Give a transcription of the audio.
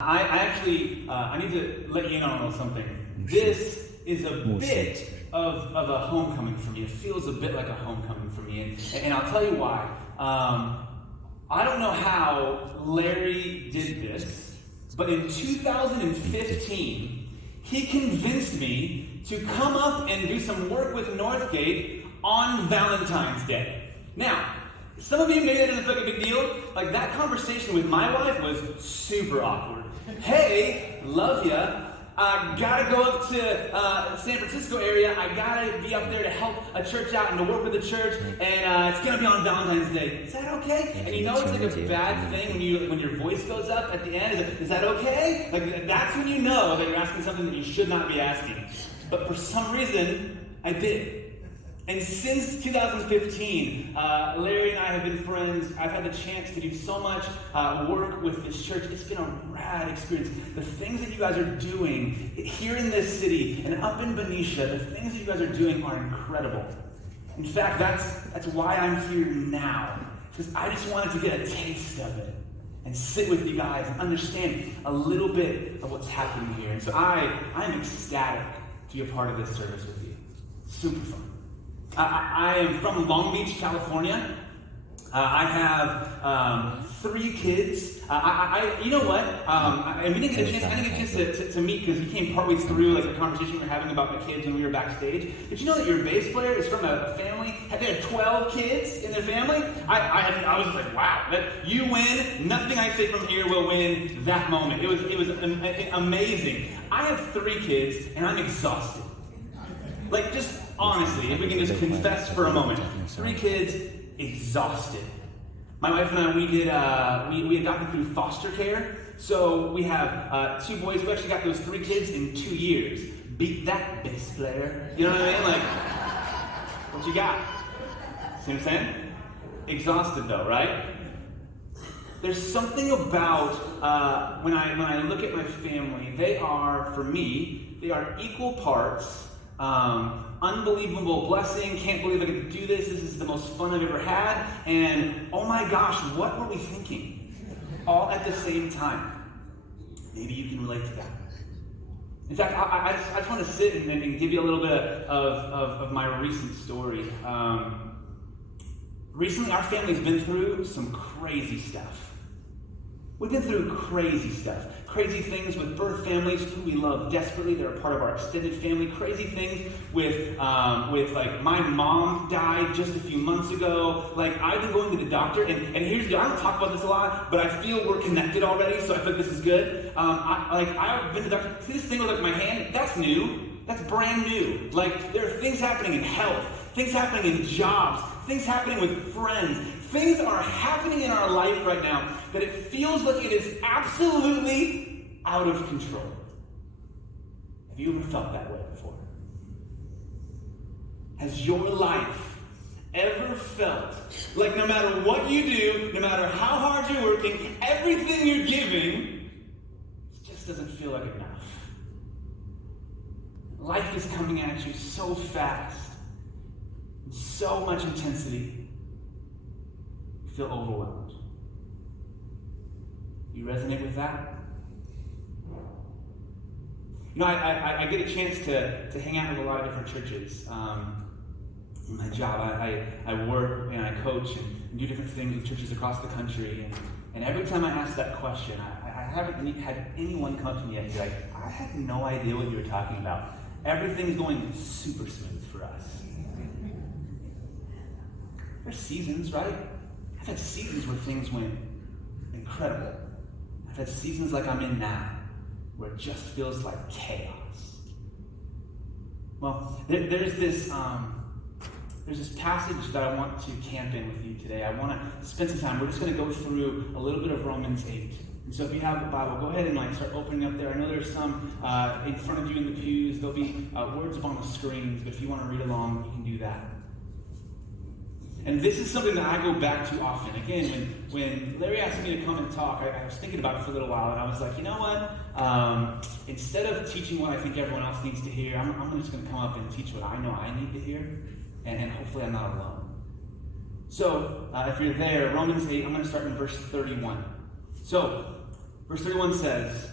I need to let you in on a little something. This is a bit of a homecoming for me. It feels a bit like a homecoming for me, and I'll tell you why. I don't know how Larry did this, but in 2015, he convinced me to come up and do some work with Northgate on Valentine's Day. Now, some of you maybe that doesn't feel like a big deal. Like, that conversation with my wife was super awkward. Hey, love ya. Gotta go up to San Francisco area. I gotta be up there to help a church out and to work with the church. And it's gonna be on Valentine's Day. Is that okay? And you know it's like a bad thing when your voice goes up at the end. Is that okay? Like, that's when you know that you're asking something that you should not be asking. But for some reason, I did. And since 2015, Larry and I have been friends. I've had the chance to do so much work with this church. It's been a rad experience. The things that you guys are doing here in this city and up in Benicia, the things that you guys are doing are incredible. In fact, that's why I'm here now. Because I just wanted to get a taste of it and sit with you guys and understand a little bit of what's happening here. And so I'm ecstatic to be a part of this service with you. Super fun. I am from Long Beach, California. I have 3 kids. You know what? And we didn't get a chance. I didn't get a chance to meet because he came partway through like a conversation we were having about the kids when we were backstage. Did you know that your bass player is from a family? They had 12 kids in their family. I was just like, wow, that you win. Nothing I say from here will win that moment. It was amazing. I have 3 kids and I'm exhausted. Like, just honestly, if we can just confess for a moment. 3 kids, exhausted. My wife and I, we adopted through foster care. So we have 2 boys. We actually got those 3 kids in 2 years. Beat that, bass player. You know what I mean? Like, what you got? See what I'm saying? Exhausted though, right? There's something about when I look at my family, they are, for me, they are equal parts unbelievable blessing, can't believe I get to do this, this is the most fun I've ever had, and oh my gosh, what were we thinking? All at the same time. Maybe you can relate to that. In fact, I just want to sit and give you a little bit of my recent story. Recently, our family's been through some crazy stuff. We've been through crazy stuff. Crazy things with birth families who we love desperately. They're a part of our extended family. Crazy things with like my mom died just a few months ago. Like, I've been going to the doctor, and here's the deal. I don't talk about this a lot, but I feel we're connected already, so I feel like this is good. I've been to the doctor. See this thing with like my hand? That's new. That's brand new. Like, there are things happening in health, things happening in jobs, things happening with friends. Things are happening in our life right now that it feels like it is absolutely out of control. Have you ever felt that way before? Has your life ever felt like no matter what you do, no matter how hard you're working, everything you're giving just doesn't feel like enough? Life is coming at you so fast, with so much intensity. Feel overwhelmed. You resonate with that? You know, I get a chance to hang out with a lot of different churches. In my job, I work and I coach and do different things with churches across the country. And every time I ask that question, I haven't had anyone come to me and be like, I had no idea what you were talking about. Everything's going super smooth for us. There's seasons, right? I've had seasons where things went incredible. I've had seasons like I'm in now, where it just feels like chaos. Well, there's this passage that I want to camp in with you today. I want to spend some time. We're just going to go through a little bit of Romans 8. And so if you have the Bible, go ahead and start opening up there. I know there's some in front of you in the pews. There'll be words up on the screens, but if you want to read along, you can do that. And this is something that I go back to often. Again, when Larry asked me to come and talk, I was thinking about it for a little while, and I was like, you know what? Instead of teaching what I think everyone else needs to hear, I'm just going to come up and teach what I know I need to hear, and hopefully I'm not alone. So, if you're there, Romans 8, I'm going to start in verse 31. So, Verse 31 says,